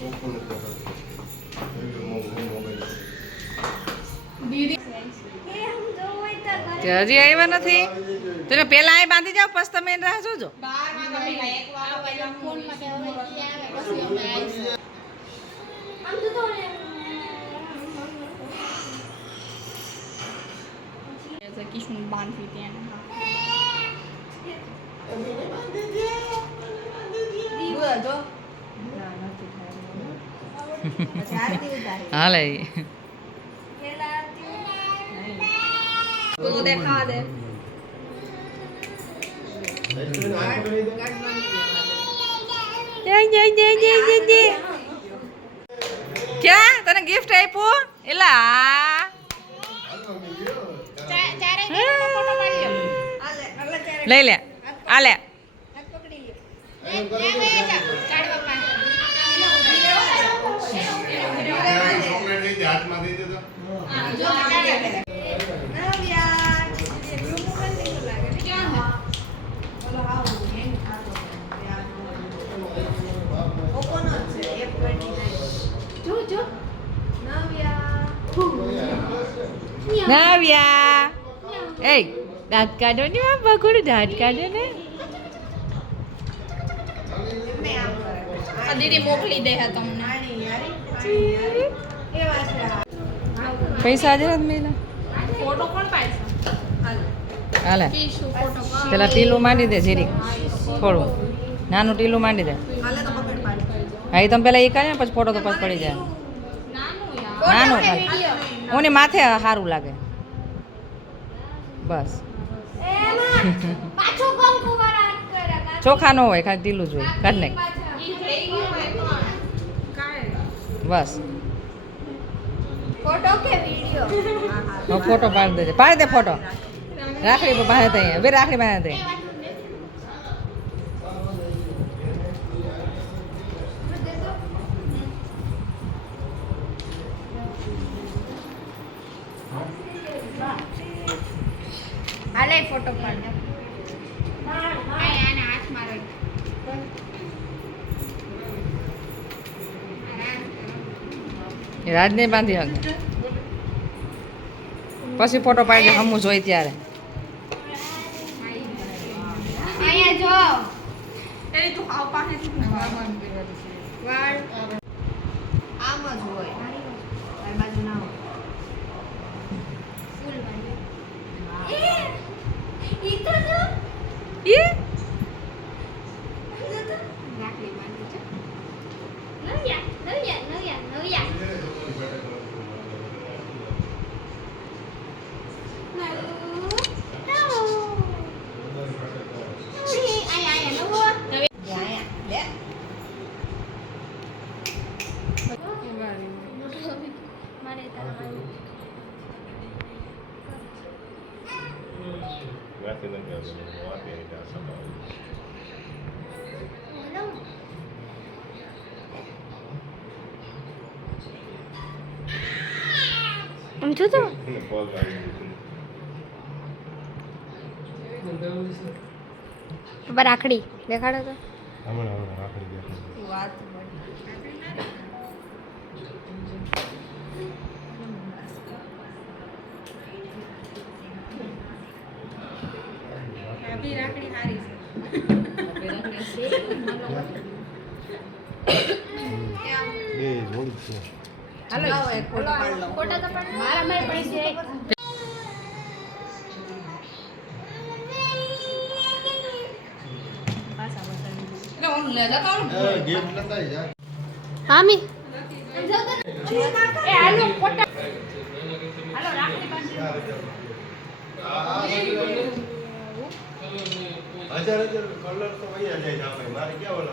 હજી આવ્યા નથી? તો પેલા અહીં બાંધી જાઓ, પછી તમે રાહ જોજો. કિશન બાંધી ત્યાં હાલે ઈ. તો દેખા દે ક્યાં તને ગિફ્ટ આપ્યું એલા લઈ લે આ લે નાવ્યા એ દાંત કાઢો ને આ બગોડું દાંત કાઢો ને. દીદી મોકલી દે તમને. પૈસા જ મેલા. ફોટો પણ પાડશે હાલે. પેલા ટીલું માંડી દે જીરીક થોડું. નાનું ટીલું માંડી દે. હા એ તમે પેલા એ કાઢે પછી ફોટો તો પછી પડી જાય. નાનું યાર માથે સારું લાગે. બસ. કરે? ચોખા ન હોય ખાલી ઢીલું જ હોય. હોય તો બસ. ફોટો કે વિડિયો હવે ફોટો પાડી દેજે. પાડી દે ફોટો. રાખડી પાસે ત્યાં. હવે રાખડી પાસે ત્યાં. હાલે ફોટો પાડ. આના રાજને બાંધી હકે પછી ફોટો પાડી હમું જોઈ ત્યારે. આમ જ હોય. બાજુ ના હોય ફૂલ બાજુ એ ઈ તો જો એ રાખડી બાંધી છે નવ્યા નવ્યા નવ્યા નવ્યા વાંચી નથી આવતું વાંચી નહીં આવતું. આમ જો તો એને પોઝ આવી દીધી. રાખડી દેખાડો તો હમણાં હમણાં રાખડી દેખાડી. આપણી રાખડી હારી બે જોડી છે હાલો એક ફોટો પાડી લો ફોટો તો પણ મારા માં પડી આવું. હામી એ હાલો ફોટા હાલો રાખડી બાંધી હજાર હજાર કલર તો વહી જાય મારે ક્યાં ઓલો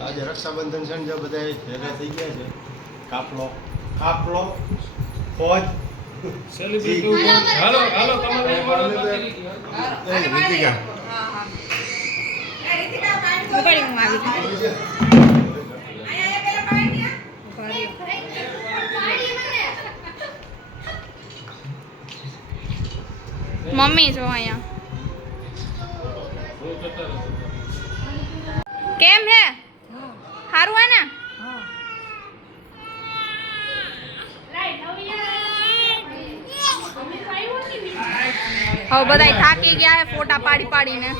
આજે રક્ષાબંધન છે ને જો બધા ભેગા થઈ ગયા છે. કાપલો. કાપલો. ફોજ. હાલો હાલો તમારે રીતિકા. મમ્મી જો અહીંયા. કેમ હે? સારું હે ને? હવે બધા થાકી ગયા ફોટા પાડી પાડીને.